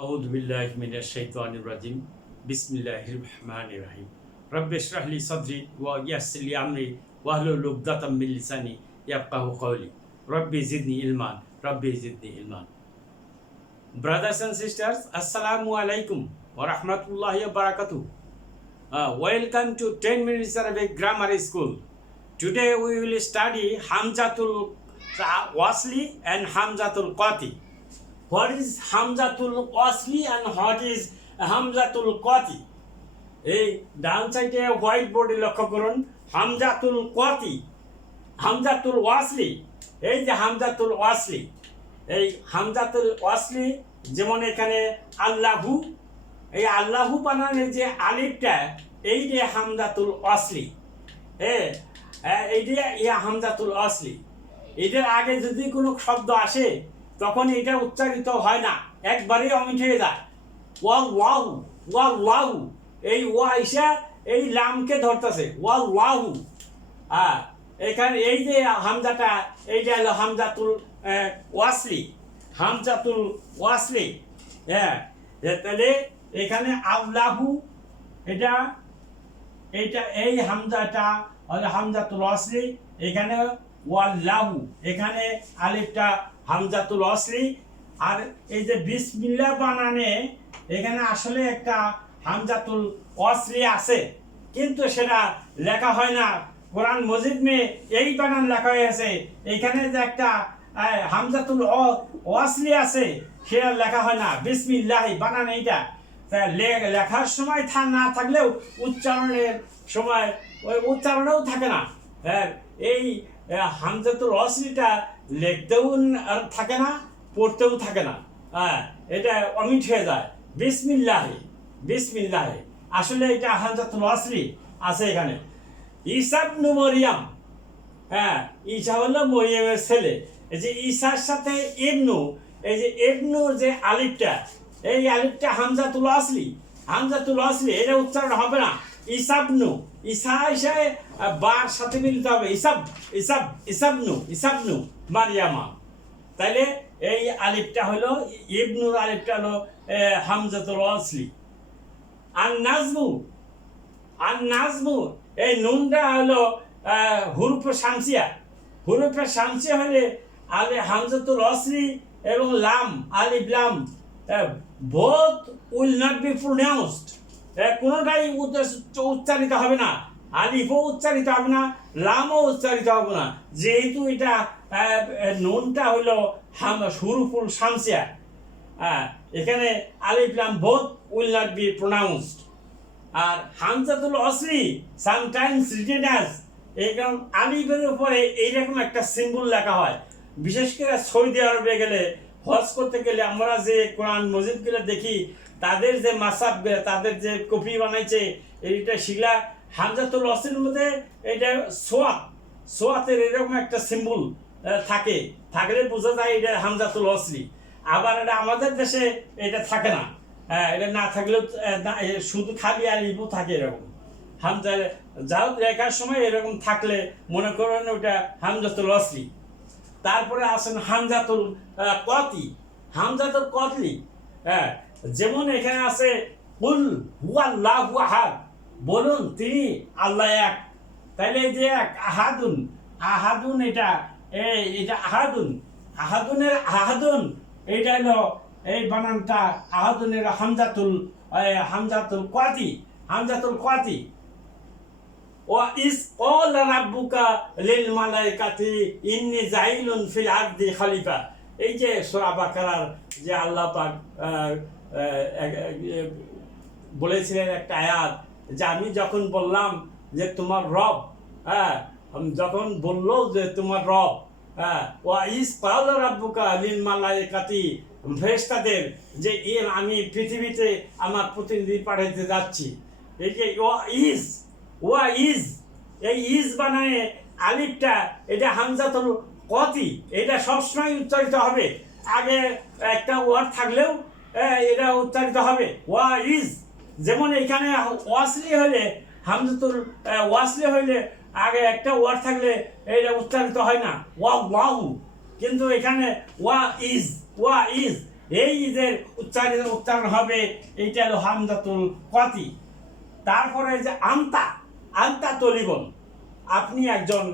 أعوذ بالله من الشيطان الرجيم بسم الله الرحمن الرحيم رب اشرح لي صدري ويسر لي أمري واحلل عقدة من لساني يفقهوا قولي ربي زدني علما ربي زدني علما. Brothers and sisters, Assalamu alaikum wa rahmatullahi wa barakatuh. Welcome to 10 minutes Arabic grammar school. Today we will study Hamzatul Wasli and Hamzatul Qati. What is Hamzatul Wasli and what is Hamzatul Qati? এই ডান সাইডে white বোর্ডে লক্ষ্য করুন হামজাতুল কতি, হামজাতুল ওয়াসলি। এই যে হামজাতুল ওয়াসলি, এই হামজাতুল ওয়াসলি যেমন এখানে আল্লাহু, এই আল্লাহু বানানের যে আলিফটা এই যে হামজাতুল ওয়াসলি, এই যে হামজাতুল ওয়াসলি। এটার আগে যদি কোনো শব্দ আসে তখন এটা উচ্চারিত হয় না, একবারেই অমিট হয়ে যায়। ওয়াল্লাহু ওয়াল্লাহু, এই ওয়া ইসা এই লামকে ধরতেছে ওয়াল্লাহু। এখানে এই যে হামজাটা এইটা হলো হামজাতুল ওয়াসলি, হামজাতুল ওয়াসলি। তাহলে এখানে আল্লাহু এটা এইটা এই হামজাটা হলো হামজাতুল ওয়াসলি, এখানে ওয়াল্লাহু, এখানে আলিফটা হামজাতুল ওয়াসলি। আর এই যে বিসমিল্লাহ বানানে এখানে আসলে একটা হামজাতুল ওয়াসলি আছে, কিন্তু সেটা লেখা হয় না। কোরআন মজিদ মে এই বানান লেখা হয়েছে, এখানে যে একটা হামজাতুল ওয়াসলি আছে সেটা লেখা হয় না। বিসমিল্লাহ বানান এইটা লেখার সময় না থাকলেও উচ্চারণের সময় ওই উচ্চারণেও থাকে না। এই হামজাতুল ওয়াসলিটা লিখতেও থাকে না, পড়তেও থাকে না, এটা অমিট হয়ে যায়। বিসমিল্লাহ বিসমিল্লাহ, আসলে এটা হামজাতুল ওয়াসলি আছে এখানে। ঈসা ইবনে মরিয়ম, ঈসা হলো মরিয়মের ছেলে। এই যে ঈসার সাথে ইবনু, এই যে ইবনুর যে আলিফটা, এই আলিফটা হামজাতুল ওয়াসলি, হামজাতুল ওয়াসলি, এটা উচ্চারণ হবে না। ইসাবনু, ঈসা ঈসা বার সাথে মিলতে হবে, ইসাব ইসাব ইসাবনু ইসাবনু মারিয়ামা। তাইলে এই আলিফটা হলো ইবনুর আলিফটা হলো হামজাতুল ওয়াসলি। আর নাজমু, আর নাজমু, এই নুনটা হলো হুরুফে শামসিয়া। হুরুফে শামসিয়া হলে আলে হামজাতুল ওয়াসলি এবং লাম, আলিফ লাম, both will not be pronounced, কোনোটাই উচ্চারিত হবে না। আলিফও উচ্চারিত হবে না, লামও উচ্চারিত হবে না, যেহেতু এটা নুনটা হলো হুরুফুল শামসিয়া। এখানে আলিফ লাম both will not be pronounced. R হামজাতুল ওয়াসলি sometimes written as, এরকম আলিফের উপরে এইরকম একটা সিম্বল লেখা হয়। বিশেষ করে সৌদি আরবে গেলে, হজ করতে গেলে আমরা যে কোরআন মসজিদগুলো দেখি, তাদের যে মাসাবগুলো, তাদের যে কপি বানাইছে, এইটা শিলা হামজাতুল ওয়াসলির মধ্যে এটা সোয়াতের এরকম একটা সিম্বল থাকে, থাকলে বোঝা যায় এটা হামজাতুল ওয়াসলি। আবার এটা আমাদের দেশে এটা থাকে না, এটা না থাকলেও শুধু খালি আলিফও থাকে এরকম। হামজা যাও লেখার সময় এরকম থাকলে মনে করেন ওটা হামজাতুল ওয়াসলি। তারপরে আসেন হামজাতুল কতি, হামজাতুল কতলি। যেমন এখানে আছে কুল হুয়াল্লাহু আহাদ, বলুন তিনি আল্লাহ এক। তাইলে এই যে এক আহাদুন, আহাদুন এটা এটা আহাদুন, আহাদুনের আহাদুন এইটা হলো এই বানানটা আহাদুনের হামজাতুল হামজাতুল কতি, হামজাতুল কতি। ওয়া ইস ক্বালা রাব্বুকা লিল মালাইকাতি ইন্নী জাইলুন ফিল আরদি খলিফা। এই যে সূরা বাকারার যে আল্লাহ পাক বলেছিলেন একটা আয়াত, যে আমি যখন বললাম যে তোমার রব, যখন বললো যে তোমার রব, ওয়া ইস ক্বালা রাব্বুকা লিল মালাইকাতি, ফেরেশতাদের যে আমি পৃথিবীতে আমার প্রতিনিধি পাঠাইতে যাচ্ছি। এই যে ওয়া ইজ, এই ইজ বানায় আলিফটা এটা হামজাতুল কতি, এটা সবসময় উচ্চারিত হবে। আগে একটা ওয়ার্ড থাকলেও এটা উচ্চারিত হবে ওয়া ইজ। যেমন এখানে ওয়াসলি হলে, হামজাতুল ওয়াসলি হইলে আগে একটা ওয়ার্ড থাকলে এটা উচ্চারিত হয় না ওয়াল্লাহু, কিন্তু এখানে ওয়া ইজ এই যে উচ্চারণ হবে, এইটা হলো হামজাতুল কতি। তারপরে যে আন্তা, আন্তা তলিবন, আপনি একজন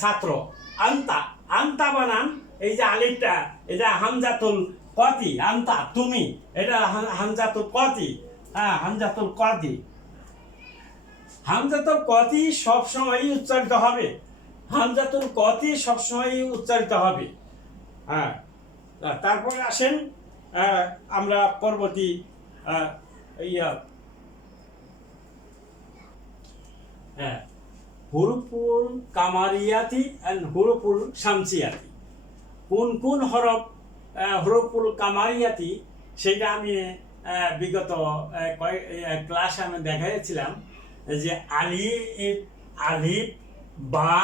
ছাত্র, আন্তা, আন্তা বানান, এই যে আলিফটা, এটা হামজাতুল কতি, আন্তা তুমি, এটা হামজাতুল কতি। হ্যাঁ, হামজাতুল কতি, হামজাতুল কতি সবসময়ই উচ্চারিত হবে, হামজাতুল কতি সবসময়ই উচ্চারিত হবে। হ্যাঁ, তারপরে আসেন আমরা পরবর্তী হুরুফুল কামারিয়াতি এন্ড হুরুফুল শামসিয়াতি। কোন কোন হরফুল কামারিয়াতি, সেটা আমি বিগত ক্লাসে আমি দেখাইছিলাম যে আলিফ, বা,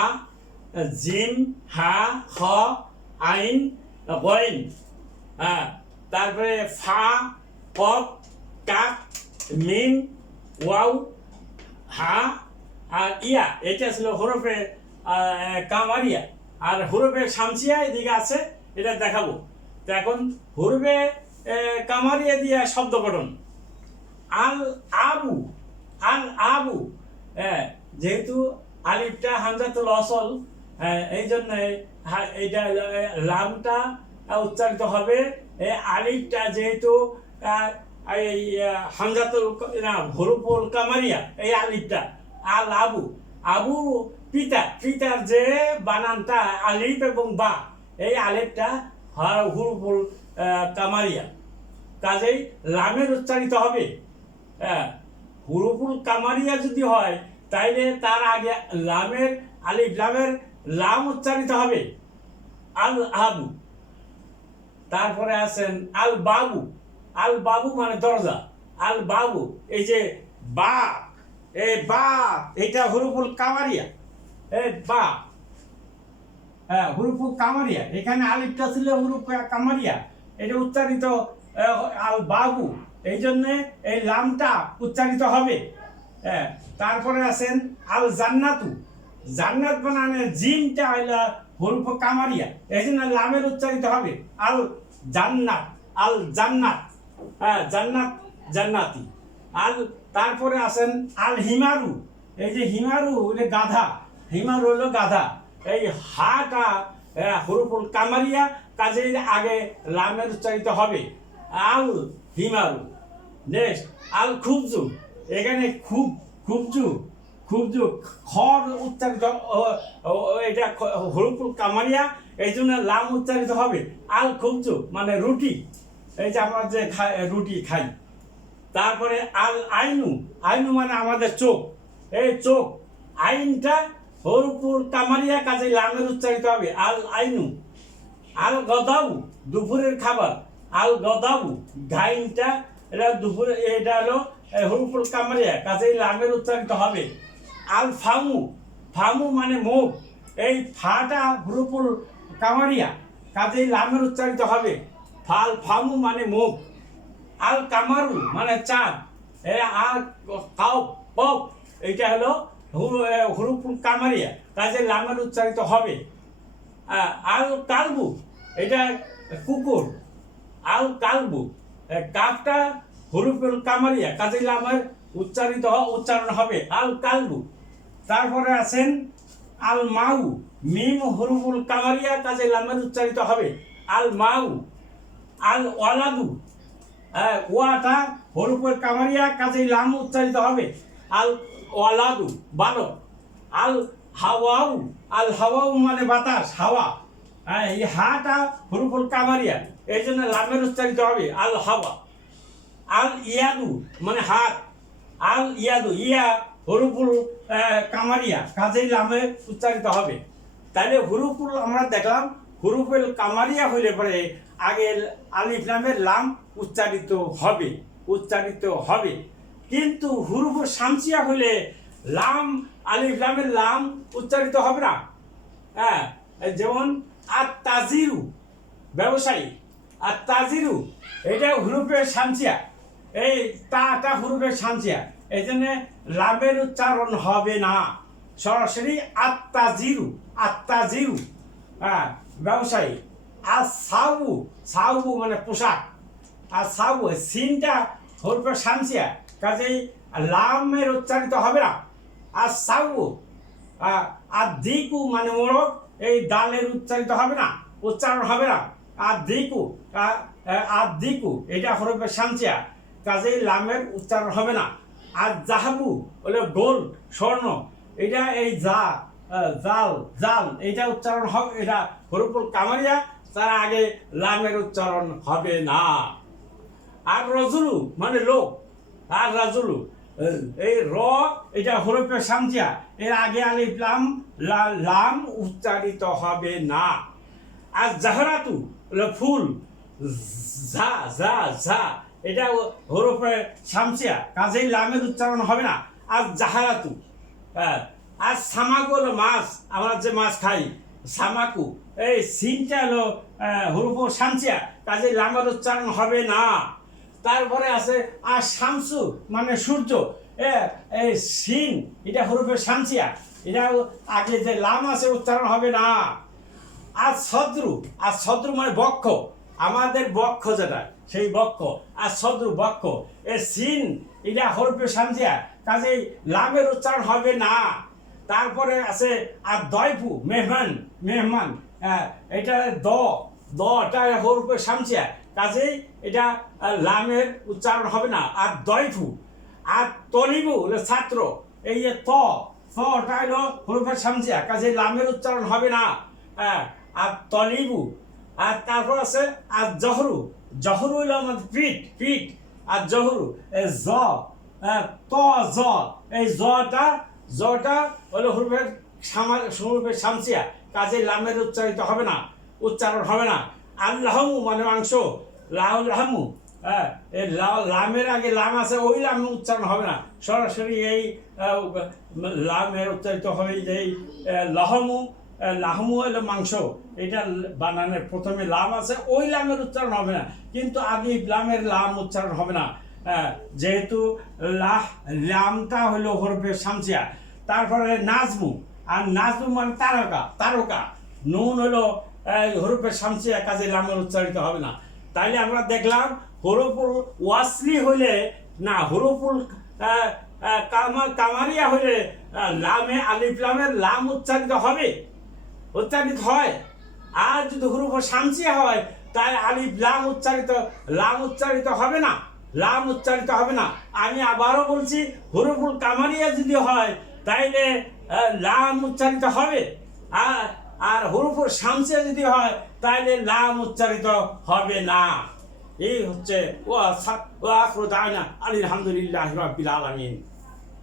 জিম, হা, খ, আইন, গইন, তারপরে ফা, কফ, কাফ, মিম, ওয়াও, হা আর ইয়া, এটা ছিল হরফে কামারিয়া। আর হরফে শামসিয়া এদিকে আছে, এটা দেখাবো। তো এখন হরফে কামারিয়া দিয়ে শব্দ গঠন। আল আবু, আল আবু, যেহেতু আলিফটা হামজাতুল অসল, এই জন্য এইটা লামটা উচ্চারিত হবে। আলিফটা যেহেতু এই হামজাতুল হরফুল কামারিয়া, এই আলিফটা আল আবু, আবু পিতা, পিতার যে বানানটা আলিফ এবং বা, এই আলিফটা হরফুল কামারিয়া, কাজেই লামের উচ্চারিত হবে। হুরুফুল কামারিয়া যদি হয় তাইলে তার আগে লামের আলিফ লামের লাম উচ্চারিত হবে, আল আবু। তারপরে আছেন আল বাবু, আল বাবু মানে দরজা, আল বাবু, এই যে বা, এই বা, এটা হুরুফুল কামারিয়া, এই বা, হুরুফুল কামারিয়া, এখানে আলিফটা ছিল হুরুফ কামারিয়া, এটা উচ্চারিত আল বাবু, এই জন্যে এই লামটা উচ্চারিত হবে। তারপরে আছেন আল জান্নাতু, জান্নাত বানানে জিমটা হইলা হরফ কামারিয়া, এই জন্য লামের উচ্চারিত হবে আল জান্নাত, আল জান্নাত, জান্নাত, জান্নাতি। তারপরে আছেন আল হিমারু, এই যে হিমারু হইলে গাধা, হিমারু হইলো গাধা, এই হাটা হরফুল কামারিয়া, কাজেই আগে লামের উচ্চারিত হবে আল হিমারু। নেক্সট আল খুবজু, এখানে খুবজু, খুবজু খর উচ্চারিত, এটা হরফুল কামারিয়া, এই জন্য লাম উচ্চারিত হবে আল খুবজু মানে রুটি, এই যে আমরা যে রুটি খাই। তারপরে আল আইনু, আইনু মানে আমাদের চোখ, এই চোখ, আইনটা হরফুল কামারিয়া, কাজে লামের উচ্চারিত হবে আল আইনু। আল গদাবু, দুপুরের খাবার, আল গদাবু, ঘাইনটা এটা দুপুরে, এটা হলো হরফুল কামারিয়া, কাজে লামের উচ্চারিত হবে আল ফামু, ফামু মানে মুখ, এই ফাটা হরফুল কামারিয়া, কাজে লামের উচ্চারিত হবে ফাল ফামু মানে মুখ। আল কামারু মানে চাঁদ, আর কাউ পপ, এইটা হলো হরফুল কামারিয়া, কাজে লামের উচ্চারিত হবে আল কালবু, এটা কুকুর, আল কালবু, কাফটা হরফুল কামারিয়া, কাজে লামের উচ্চারণ হবে আল কালবু। তারপরে আছেন আল মাউ, মিম হরফুল কামারিয়া, কাজে লামের উচ্চারিত হবে আল মাউ। আল ওয়ালাদু, ওয়াটা হরফুল কামারিয়া, কাজে লাম উচ্চারিত হবে আল ওয়ালাদু, বালক। আল হাওয়াউ, আল হাওয়াউ মানে বাতাস, হাওয়া, এই হাটা হরফুল কামারিয়া, এই জন্য লামের উচ্চারিত হবে আল হাওয়া। আল ইয়াদু মানে হাত, আল ইয়াদু, ইয়া হরফুল কামারিয়া, কাজেই লামে উচ্চারিত হবে। তাহলে হুরুফুল আমরা দেখলাম, হুরুফুল কামারিয়া হইলে পরে আগে আলিফ লামের লাম উচ্চারিত হবে, উচ্চারিত হবে। কিন্তু হুরুফুল শামসিয়া হইলে লাম, আলিফ লামের লাম উচ্চারিত হবে না। যেমন আর তাজিরু, ব্যবসায়ী, আর তাজিরু, এটা হুরুফে শামসিয়া, এই তা হুরুফে শামসিয়া, এই জন্য লামের উচ্চারণ হবে না, সরাসরি আত্তাজিরু, আত্তাজিরু, ব্যবসায়ী। আর সাউ, সাউ মানে পোশাক, আর সাউ সিনটা হরফে শামসিয়া, কাজেই লামের উচ্চারিত হবে না। আর সাউ আর দিকু মানে মোড়ক, এই দালের উচ্চারিত হবে না, উচ্চারণ হবে না। আর দিকু এটা হরফে শামসিয়া, কাজেই লামের উচ্চারণ হবে না। আর জাহাবু হলো গোল স্বর্ণ, এটা এই জাল এটা উচ্চারণ হবে, এটা হরফুল কামারিয়া, তার আগে লামের উচ্চারণ হবে না। আর রজুলু মানে লোক, আর রাজুলু এই এটা হরফে শামসিয়া, এর আগে আলিফ লাম উচ্চারিত হবে না। আর জাহরাতু হলো ফুল, এটা হরফে শামসিয়া, কাজেই লামের উচ্চারণ হবে না। আর জাহারাতু। আর সামাকু হলো মাছ, আমরা যে মাছ খাই সামাকু, এই সিনটা হলো হরফ শামসিয়া, কাজেই লামের উচ্চারণ হবে না। তারপরে আছে আর শামসু মানে সূর্য, এই সিন এটা হরফে শামসিয়া, এটা আগে যে লাম আছে উচ্চারণ হবে না। আর সদ্রু মানে বক্ষ, আমাদের বক্ষ যেটা সেই বক্ষ, আর সদ্রু বক্ষ, এ সিন এটা হরফে শামসিয়া, কাজেই লামের উচ্চারণ হবে না। তারপরে আছে আর দয়ফু মেহমান, এটা দটা হরফে শামসিয়া, কাজেই এটা লামের উচ্চারণ হবে না। আর দয়ফু। আর তলিবু হলো ছাত্র, এই যে তটা হলো হরফে শামসিয়া, কাজেই লামের উচ্চারণ হবে না। আর তলিবু। আর তারপর আছে আর জহরু হইল আমাদের পিঠ। আর জহরু এই জটা হলো হরফে শামসিয়া, কাজে লামের উচ্চারণ হবে না। আল্লাহমু মানে মাংস, লাহমু, লামের আগে লাম আছে, ওই লাম উচ্চারণ হবে না, সরাসরি এই লামের উচ্চারিত হবে এই লাহমু হলো মাংস, এটা বানানের প্রথমে লাম আছে, ওই লামের উচ্চারণ হবে না, কিন্তু আগে লামের লাম উচ্চারণ হবে না, যেহেতু লামটা হলো হরফে শামসিয়া। তারপরে নাজমু, আর নাজমু মানে তারকা, নুন হলো হরফে শামসিয়া, কাজে লামের উচ্চারিত হবে না। তাইলে আমরা দেখলাম হরফুল ওয়াসলি হইলে না, হরফুল কামারিয়া হইলে আলিফ লামের লাম উচ্চারিত হয়। আর যদি হরফ শামসিয়া হয়, তাই আলিফ লাম উচ্চারিত হবে না, আমি আবারও বলছি, হরফুল কামারিয়া যদি হয় তাইলে লাম উচ্চারিত হবে, আর হরফুল শামসিয়া যদি হয় তাইলে লাম উচ্চারিত হবে না। এই হচ্ছে আলহামদুলিল্লাহি রাব্বিল আলামিন।